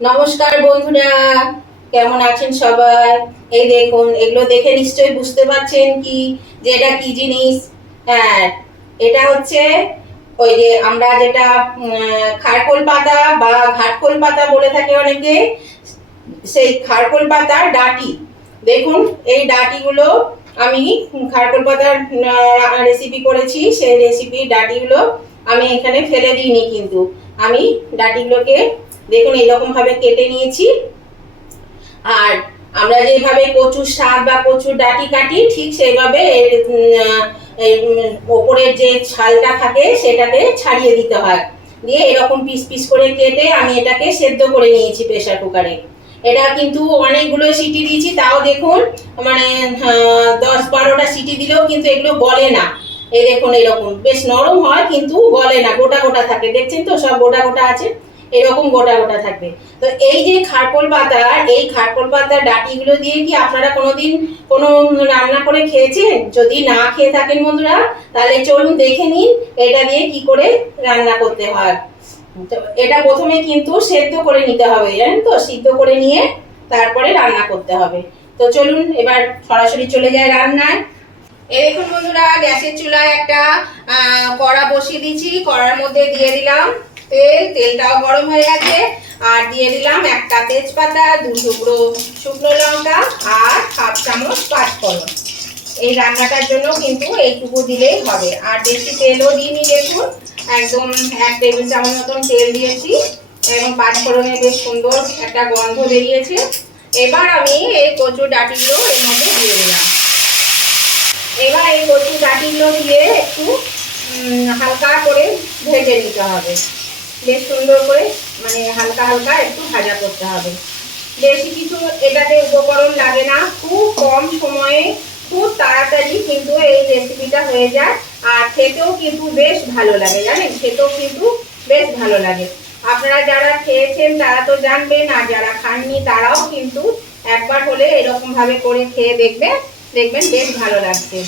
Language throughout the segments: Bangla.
নমস্কার বন্ধুরা, কেমন আছেন সবাই? এই দেখুন, এগুলো দেখে নিশ্চয়ই বুঝতে পারছেন কি যে এটা কি জিনিস। হ্যাঁ, এটা হচ্ছে ওই যে আমরা যেটা খারকোল পাতা বা ঘাটকোল পাতা বলে থাকি অনেকে, সেই খারকোল পাতার ডাঁটি। দেখুন, এই ডাঁটিগুলো আমি খারকোল পাতার রেসিপি করেছি। সেই রেসিপির ডাঁটিগুলো আমি এখানে ফেলে দিইনি, কিন্তু আমি ডাঁটিগুলোকে দেখুন এইরকম ভাবে কেটে নিয়েছি। আর আমরা যেভাবে কচুর শাক বা কচুর ডাঁটি কাটি, ঠিক সেইভাবে ওপরের যে ছালটা থাকে সেটাকে ছাড়িয়ে দিতে হয়। দিয়ে এরকম পিস পিস করে কেটে আমি এটাকে সেদ্ধ করে নিয়েছি প্রেসার কুকারে। এটা কিন্তু অনেকগুলো সিটি দিয়েছি, তাও দেখুন মানে 10-12টা সিটি দিলেও কিন্তু এগুলো গলে না। এই দেখুন, এরকম বেশ নরম হয় কিন্তু গলে না, গোটা গোটা থাকে। দেখছেন তো, সব গোটা গোটা আছে, এরকম গোটা গোটা থাকবে। তো এই যে খারকোল পাতা, এই খারকোল পাতার ডাঁটিগুলো দিয়ে কি আপনারা কোনোদিন কোনো রান্না করে খেয়েছেন? যদি না খেয়ে থাকেন বন্ধুরা, তাহলে চলুন দেখে নিন এটা দিয়ে কি করে রান্না করতে হয়। তো এটা প্রথমে কিন্তু সেদ্ধ করে নিতে হবে, জানেন তো, সিদ্ধ করে নিয়ে তারপরে রান্না করতে হবে। তো চলুন এবার সরাসরি চলে যায় রান্নায়। এই দেখুন বন্ধুরা, গ্যাসের চুলায় একটা কড়া বসিয়ে দিয়েছি। কড়ার মধ্যে দিয়ে দিলাম তেল। তেলটাও গরম হয়ে গেছে। আর দিয়ে দিলাম একটা তেজপাতা, 2 টুকরো শুকনো লঙ্কা আর 1/2 চামচ পাঁচফোড়ন। এই রান্নাটার জন্য কিন্তু এইটুকু দিলেই হবে, আর বেশি তেলও দিইনি। দেখুন, একদম 1 টেবিল চামচ মতন তেল দিয়েছি এবং পাঁচফোড়নে বেশ সুন্দর একটা গন্ধ বেরিয়েছে। এবার আমি এই কচুর ডাঁটিগুলো এর মধ্যে দিয়ে দিলাম। এবার এই কচুর ডাঁটিগুলো দিয়ে একটু হালকা করে ভেজে নিতে হবে। বেশ সুন্দর করে, মানে হালকা হালকা একটু ভাজা করতে হবে। বেশি কিছু এটাতে উপকরণ লাগে না, খুব কম সময়ে খুব তাড়াতাড়ি কিন্তু এই রেসিপিটা হয়ে যায়। আর খেতেও কিন্তু বেশ ভালো লাগে, জানেন, খেতেও কিন্তু বেশ ভালো লাগে। আপনারা যারা খেয়েছেন তারা তো জানবেন, আর যারা খাননি তারাও কিন্তু একবার হলে এরকম ভাবে করে খেয়ে দেখবেন, দেখবেন বেশ ভালো লাগছে।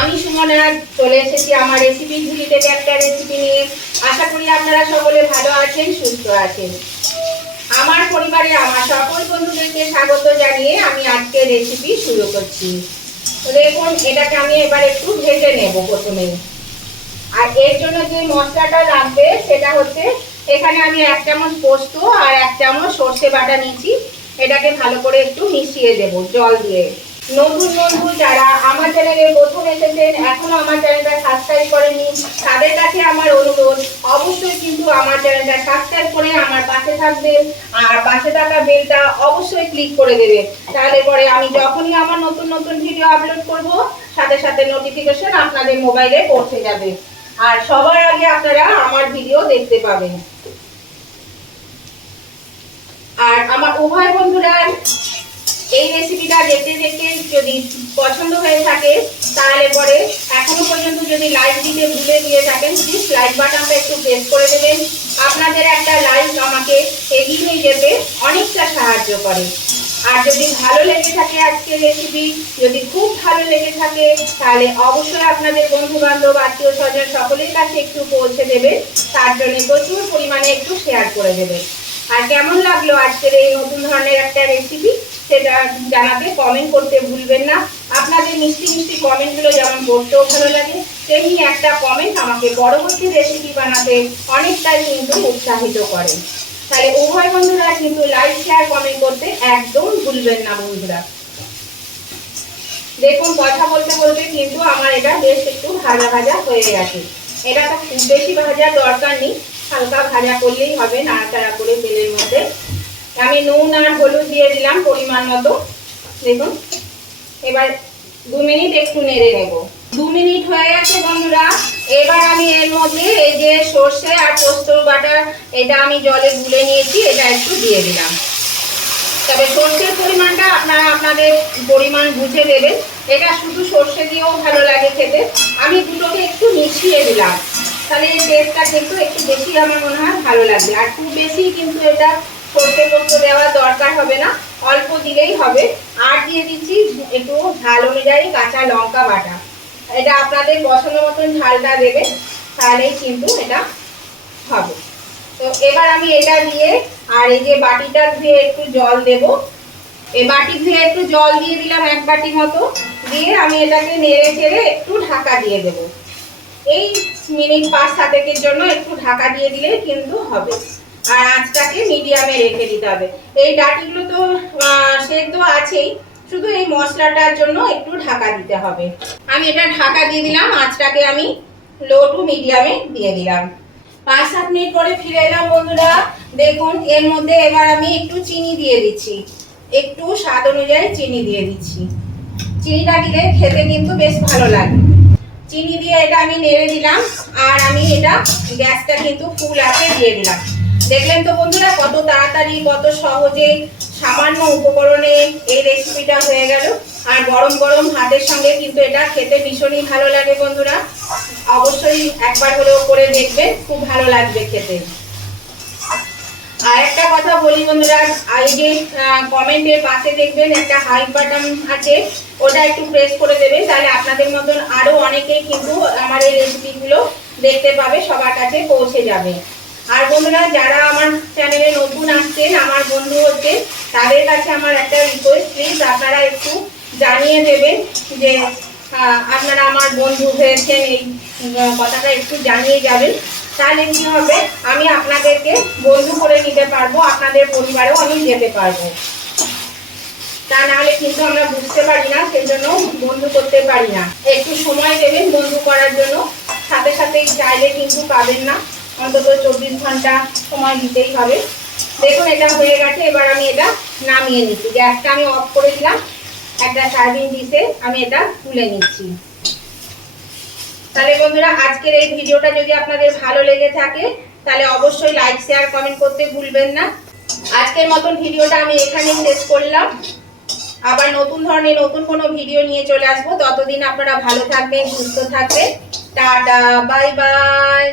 আমি সুমনা চলে এসেছি আমার রেসিপি ঝুলি থেকে একটা রেসিপি নিয়ে। আশা করি আপনারা সকলে ভালো আছেন, সুস্থ আছেন। আমার পরিবারে আমার সকল বন্ধুদেরকে স্বাগত জানিয়ে আমি আজকে রেসিপি শুরু করছি। তো দেখুন, এটাকে আমি এবার একটু ভেজে নেব প্রথমে। আর এর জন্য যে মশলাটা লাগবে সেটা হচ্ছে, এখানে আমি 1 চামচ পোস্ত আর 1 চামচ সর্ষে বাটা নিয়েছি। এটাকে ভালো করে একটু মিশিয়ে দেব জল দিয়ে। নতুন বন্ধু যারা আমার চ্যানেলে প্রথম এসেছেন, এখনো আমার চ্যানেলটা সাবস্ক্রাইব করেননি, তাদের কাছে আমার অনুরোধ, অবশ্যই কিন্তু আমার চ্যানেলটা সাবস্ক্রাইব করে আমার পাশে থাকবেন। আর পাশে থাকা বেলটা অবশ্যই ক্লিক করে দেবেন, তাহলে পরে আমি যখনই আমার নতুন নতুন ভিডিও আপলোড করব, সাথে সাথে নোটিফিকেশন আপনাদের মোবাইলে পৌঁছে যাবে। আর সবার আগে আপনারা আমার ভিডিও দেখতে পাবেন। আর আমার উভয় বন্ধুরা এই রেসিপিটা দেখতে দেখতে যদি পছন্দ হয়ে থাকে, তাহলে পরে এখনো পর্যন্ত যদি লাইক দিতে ভুলে গিয়ে থাকেন, প্লিজ লাইক বাটনটা একটু প্রেস করে দেবেন। আপনাদের একটা লাইক আমাকে এগিয়ে নিয়ে যেতে অনেকটা সাহায্য করে। আর যদি ভালো লেগে থাকে আজকের রেসিপি, যদি খুব ভালো লেগে থাকে, তাহলে অবশ্যই আপনাদের বন্ধু বান্ধব আত্মীয় স্বজন সকলের কাছে একটু পৌঁছে দেবে। তার জন্য প্রচুর পরিমাণে একটু শেয়ার করে দেবে। আর কেমন লাগলো আজকের এই নতুন ধরনের একটা রেসিপি, সেটা জানাতে কমেন্ট করতে ভুলবেন না। আপনাদের মিষ্টি মিষ্টি কমেন্টগুলো যেমন পড়তেও ভালো লাগে, তেমনি একটা কমেন্ট আমাকে পরবর্তী রেসিপি বানাতে অনেকটাই কিন্তু উৎসাহিত করে। তাহলে উভয় বন্ধুরা কিন্তু লাইক শেয়ার কমেন্ট করতে একদম ভুলবেন না বন্ধুরা। দেখুন, কথা বলতে বলতে কিন্তু আমার এটা বেশ একটু ভাজা ভাজা হয়ে গেছে। এটা তো খুব বেশি ভাজার দরকার নেই, হালকা ভাজা করলেই হবে নাড়াচাড়া করে তেলের মধ্যে। আমি নুন আর হলুদ দিয়ে দিলাম পরিমাণ মতো। দেখুন, এবার 2 মিনিট একটু নেড়ে নেব। 2 মিনিট হয়ে গেছে বন্ধুরা। এবার আমি এর মধ্যে এই যে সর্ষে আর পোস্ত বাটা, এটা আমি জলে গুলে নিয়েছি, এটা একটু দিয়ে দিলাম। তবে সর্ষের পরিমাণটা আপনারা আপনাদের পরিমাণ বুঝে দেবেন। এটা শুধু সর্ষে দিয়েও ভালো লাগে খেতে। আমি দুটোকে একটু মিশিয়ে দিলাম, তাহলে এই টেস্টটা কিন্তু একটু বেশি আমার মনে হয় ভালো লাগবে। আর খুব বেশি কিন্তু এটা সর্ষে পোস্ত দেওয়ার দরকার হবে না, অল্প দিলেই হবে। আর দিয়ে দিচ্ছি একটু ঝাল অনুযায়ী কাঁচা লঙ্কা বাটা। এটা আপনাদের পছন্দ মতন ঝালটা দেবে, তাহলেই কিন্তু এটা হবে। তো এবার আমি এটা দিয়ে আর এই যে বাটিটা ধুয়ে একটু জল দেব, এই বাটি ধুয়ে একটু জল দিয়ে দিলাম 1 বাটি মতো, দিয়ে আমি এটাকে নেড়ে চেড়ে একটু ঢাকা দিয়ে দেব। এই মিনিট 5-7 জন্য একটু ঢাকা দিয়ে দিলে কিন্তু হবে। আর আঁচটাকে মিডিয়ামে রেখে দিতে হবে। এই ডাঁটিগুলো তো সেদ্ধ আছেই, শুধু এই মশলাটার জন্য একটু ঢাকা দিতে হবে। আমি এটা ঢাকা দিয়ে দিলাম, আঁচটাকে আমি লো টু মিডিয়ামে দিয়ে দিলাম। 5-7 মিনিট পরে ফিরে এলাম বন্ধুরা। দেখুন এর মধ্যে এবার আমি একটু চিনি দিয়ে দিচ্ছি, একটু স্বাদ অনুযায়ী চিনি দিয়ে দিচ্ছি। চিনিটা দিলে খেতে কিন্তু বেশ ভালো লাগে। চিনি দিয়ে এটা আমি নেড়ে দিলাম, আর আমি এটা গ্যাসটা কিন্তু ফুল আঁচে দিয়ে দিলাম। দেখলেন তো বন্ধুরা কত তাড়াতাড়ি কত সহজে সামান্য উপকরণে এই রেসিপিটা হয়ে গেল। আর গরম গরম ভাতের সঙ্গে কিন্তু এটা খেতে ভীষণই ভালো লাগে বন্ধুরা। অবশ্যই একবার হলেও করে দেখবেন, খুব ভালো লাগবে খেতে। আর একটা কথা বলি বন্ধুরা, এই যে কমেন্টের পাশে দেখবেন একটা হাই বাটন আছে, ওটা একটু প্রেস করে দেবেন, তাহলে আপনাদের মতন আরো অনেকেই কিন্তু আমার এই রেসিপিগুলো দেখতে পাবে, সবার কাছে পৌঁছে যাবে। আর বন্ধুরা যারা আমার চ্যানেলে নতুন আসছেন, আমার বন্ধু হচ্ছেন, তাদের কাছে আমার একটা রিকোয়েস্ট, প্লিজ আপনারা একটু জানিয়ে দেবেন যে আপনারা আমার বন্ধু হয়েছেন, এই কথাটা একটু জানিয়ে যাবেন। তাহলে কি হবে, আমি আপনাদেরকে বন্ধু করে নিতে পারবো, আপনাদের পরিবারেও আমি যেতে পারবো। তা নাহলে কিন্তু আমরা বুঝতে পারি না, সেজন্য বন্ধু করতে পারি না। একটু সময় দেবেন বন্ধু করার জন্য, সাথে সাথেই চাইলে কিন্তু পাবেন না, অন্তত 24 ঘন্টা সময় দিতেই হবে। দেখুন এটা হয়ে গেছে, এবার আমি এটা নামিয়ে নিচ্ছি। গ্যাসটা আমি অফ করে দিলাম, একটা সার্ভিং ডিশে আমি এটা তুলে নিচ্ছি। তাহলে বন্ধুরা আজকের এই ভিডিওটা যদি আপনাদের ভালো লেগে থাকে, তাহলে অবশ্যই লাইক শেয়ার কমেন্ট করতে ভুলবেন না। আজকের মতন ভিডিওটা আমি এখানেই শেষ করলাম। আবার নতুন ধরনের নতুন কোনো ভিডিও নিয়ে চলে আসবো। ততদিন আপনারা ভালো থাকবেন, সুস্থ থাকবেন। Tata, bye bye.